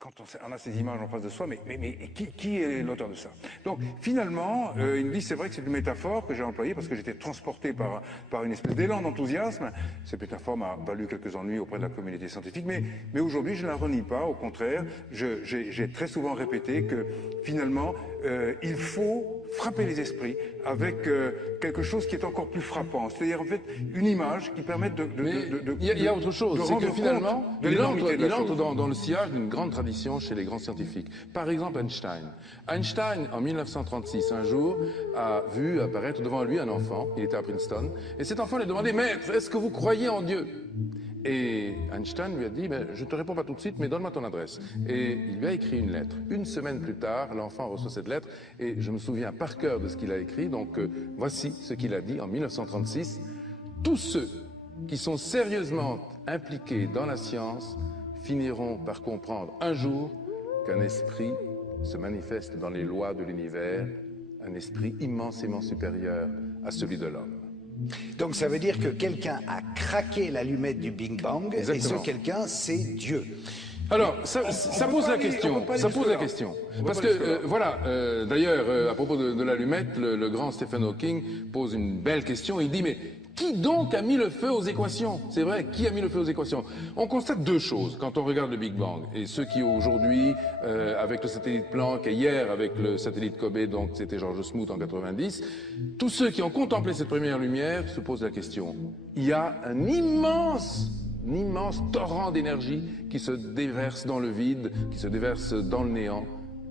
quand on a ces images en face de soi, mais qui est l'auteur de ça? Donc finalement, il nous dit, c'est vrai que c'est une métaphore que j'ai employée parce que j'étais transporté par une espèce d'élan d'enthousiasme. Cette métaphore m'a valu quelques ennuis auprès de la communauté scientifique, mais aujourd'hui je ne la renie pas, au contraire, j'ai très souvent répété que finalement, il faut frapper les esprits avec quelque chose qui est encore plus frappant, c'est-à-dire en fait une image qui permette de il y a autre chose, c'est que finalement, il entre dans le sillage d'une grande tradition chez les grands scientifiques. Par exemple, Einstein. Einstein, en 1936, un jour, a vu apparaître devant lui un enfant, il était à Princeton, et cet enfant lui a demandé « Maître, est-ce que vous croyez en Dieu ?» Et Einstein lui a dit « Je ne te réponds pas tout de suite, mais donne-moi ton adresse. » Et il lui a écrit une lettre. Une semaine plus tard, l'enfant reçoit cette lettre, et je me souviens par cœur de ce qu'il a écrit, donc voici ce qu'il a dit en 1936. « Tous ceux qui sont sérieusement impliqués dans la science finiront par comprendre un jour qu'un esprit se manifeste dans les lois de l'univers, un esprit immensément supérieur à celui de l'homme. » Donc ça veut dire que quelqu'un a craqué l'allumette du Big Bang. Exactement. Et ce quelqu'un, c'est Dieu. Alors, ça pose la question, parce que, voilà, d'ailleurs, à propos de l'allumette, le grand Stephen Hawking pose une belle question, il dit, mais qui donc a mis le feu aux équations? C'est vrai, qui a mis le feu aux équations? On constate deux choses quand on regarde le Big Bang, et ceux qui aujourd'hui, avec le satellite Planck, et hier avec le satellite Kobe, donc c'était George Smoot en 90, tous ceux qui ont contemplé cette première lumière se posent la question. Il y a un immense torrent d'énergie qui se déverse dans le vide, qui se déverse dans le néant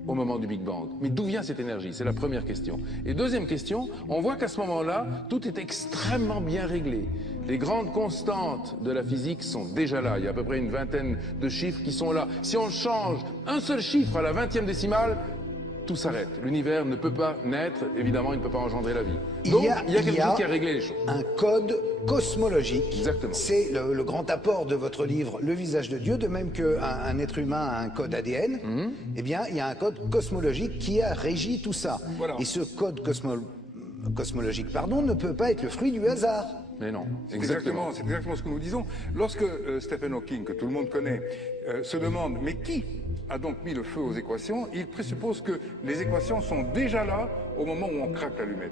au moment du Big Bang. Mais d'où vient cette énergie? C'est la première question. Et deuxième question, on voit qu'à ce moment-là, tout est extrêmement bien réglé. Les grandes constantes de la physique sont déjà là. Il y a à peu près une vingtaine de chiffres qui sont là. Si on change un seul chiffre à la 20e décimale, tout s'arrête. L'univers ne peut pas naître, évidemment, il ne peut pas engendrer la vie. Donc, il y a quelque chose qui a réglé les choses. Un code cosmologique. Exactement. C'est le grand apport de votre livre, Le visage de Dieu, de même qu'un être humain a un code ADN, eh bien, il y a un code cosmologique qui a régi tout ça. Voilà. Et ce code cosmologique, ne peut pas être le fruit du hasard. Mais non, c'est exactement ce que nous disons. Lorsque Stephen Hawking, que tout le monde connaît, se demande « mais qui a donc mis le feu aux équations ?» il présuppose que les équations sont déjà là au moment où on craque l'allumette.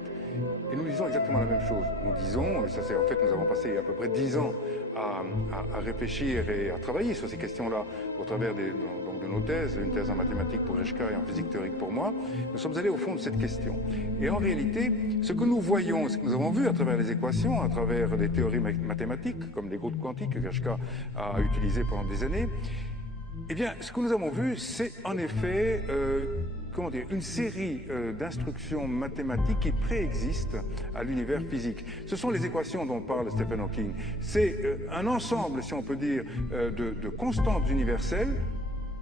Et nous disons exactement la même chose. Nous disons, ça c'est en fait, nous avons passé à peu près 10 ans à réfléchir et à travailler sur ces questions-là au travers de nos thèses, une thèse en mathématiques pour Reshka et en physique théorique pour moi. Nous sommes allés au fond de cette question. Et en réalité, ce que nous voyons, ce que nous avons vu à travers les équations, à travers des théories mathématiques, comme les groupes quantiques que Reshka a utilisées pendant des années, eh bien, ce que nous avons vu, c'est en effet une série d'instructions mathématiques qui préexistent à l'univers physique. Ce sont les équations dont parle Stephen Hawking. C'est un ensemble, si on peut dire, de constantes universelles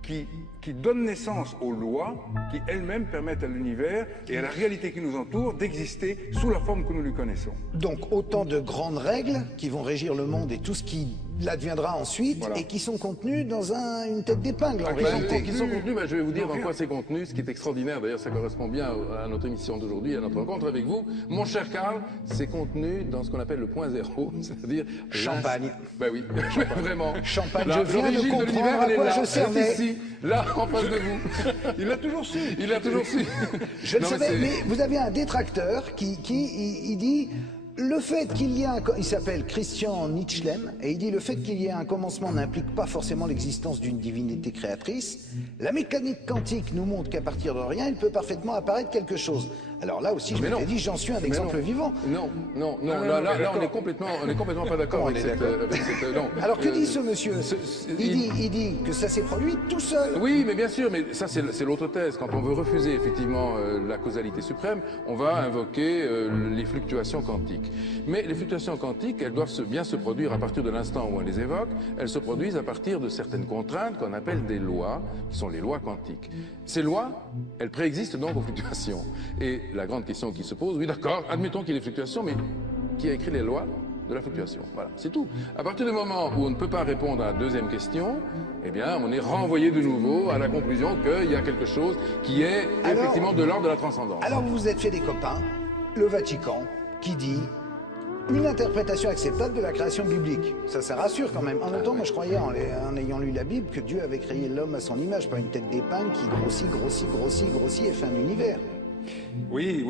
qui donnent naissance aux lois qui elles-mêmes permettent à l'univers et à la réalité qui nous entoure d'exister sous la forme que nous lui connaissons. Donc autant de grandes règles qui vont régir le monde et tout ce qui l'adviendra ensuite, voilà. Et qui sont contenus dans une tête d'épingle en réalité. Qui sont contenus, je vais vous dire dans quoi c'est contenu, ce qui est extraordinaire, d'ailleurs ça correspond bien à notre émission d'aujourd'hui, à notre rencontre avec vous. Mon cher Karl, c'est contenu dans ce qu'on appelle le point zéro, c'est-à-dire... Champagne. Ben oui, vraiment. Champagne, je viens de comprendre à quoi je servais. Ici, là, en face de vous. Il l'a toujours su. Il l'a toujours su. Je le savais, mais vous avez un détracteur qui dit... Le fait qu'il y ait il s'appelle Christian Nietschlem, et il dit le fait qu'il y ait un commencement n'implique pas forcément l'existence d'une divinité créatrice. La mécanique quantique nous montre qu'à partir de rien, il peut parfaitement apparaître quelque chose. Alors là aussi, je m'étais dit, j'en suis un exemple vivant. Non, là on est complètement pas d'accord avec cette... non. Alors que dit ce monsieur? Il dit que ça s'est produit tout seul. Oui, mais bien sûr, mais ça c'est l'autre thèse. Quand on veut refuser effectivement la causalité suprême, on va invoquer les fluctuations quantiques. Mais les fluctuations quantiques, elles doivent bien se produire à partir de l'instant où on les évoque. Elles se produisent à partir de certaines contraintes qu'on appelle des lois, qui sont les lois quantiques. Ces lois, elles préexistent donc aux fluctuations. Et la grande question qui se pose, oui d'accord, admettons qu'il y ait des fluctuations, mais qui a écrit les lois de la fluctuation? Voilà, c'est tout. À partir du moment où on ne peut pas répondre à la deuxième question, eh bien, on est renvoyé de nouveau à la conclusion qu'il y a quelque chose qui est effectivement de l'ordre de la transcendance. Alors vous vous êtes fait des copains, le Vatican, qui dit une interprétation acceptable de la création biblique. Ça rassure quand même. En même temps, moi je croyais, en ayant lu la Bible, que Dieu avait créé l'homme à son image, pas une tête d'épingle qui grossit et fait un univers. Oui,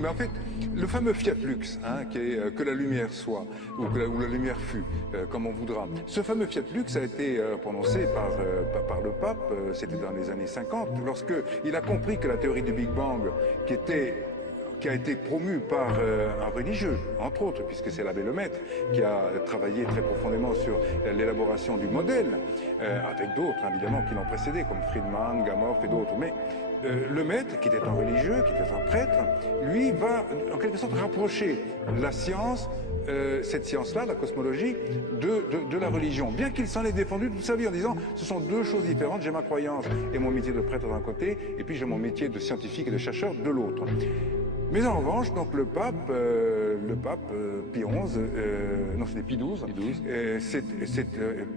mais en fait, le fameux Fiat Lux, hein, qui est que la lumière soit, ou la lumière fut, comme on voudra. Ce fameux Fiat Lux a été prononcé par le pape, c'était dans les années 50, lorsqu'il a compris que la théorie du Big Bang, qui a été promue par un religieux, entre autres, puisque c'est l'abbé Lemaître qui a travaillé très profondément sur l'élaboration du modèle, avec d'autres, évidemment, qui l'ont précédé, comme Friedman, Gamow et d'autres. Mais Lemaître, qui était un religieux, qui était un prêtre, lui va, en quelque sorte, rapprocher la science, cette science-là, la cosmologie, de la religion. Bien qu'il s'en ait défendu toute sa vie en disant « ce sont deux choses différentes, j'ai ma croyance et mon métier de prêtre d'un côté, et puis j'ai mon métier de scientifique et de chercheur de l'autre ». Mais en revanche, donc le pape Pie XI, non c'était Pie XII, s'est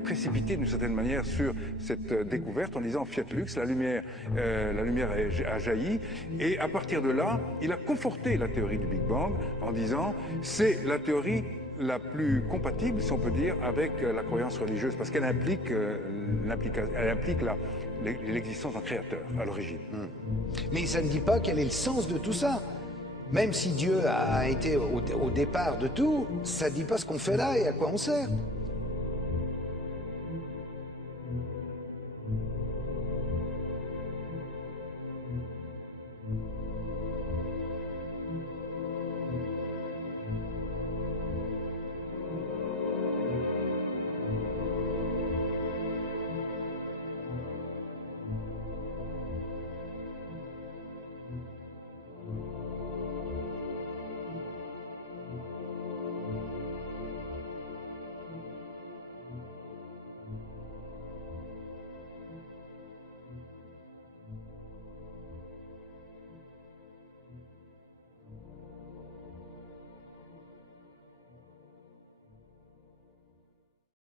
précipité d'une certaine manière sur cette découverte en disant Fiat Lux, la lumière a jailli, et à partir de là, il a conforté la théorie du Big Bang en disant c'est la théorie la plus compatible, si on peut dire, avec la croyance religieuse, parce qu'elle implique l'existence d'un créateur à l'origine. Mais ça ne dit pas quel est le sens de tout ça. Même si Dieu a été au départ de tout, ça ne dit pas ce qu'on fait là et à quoi on sert.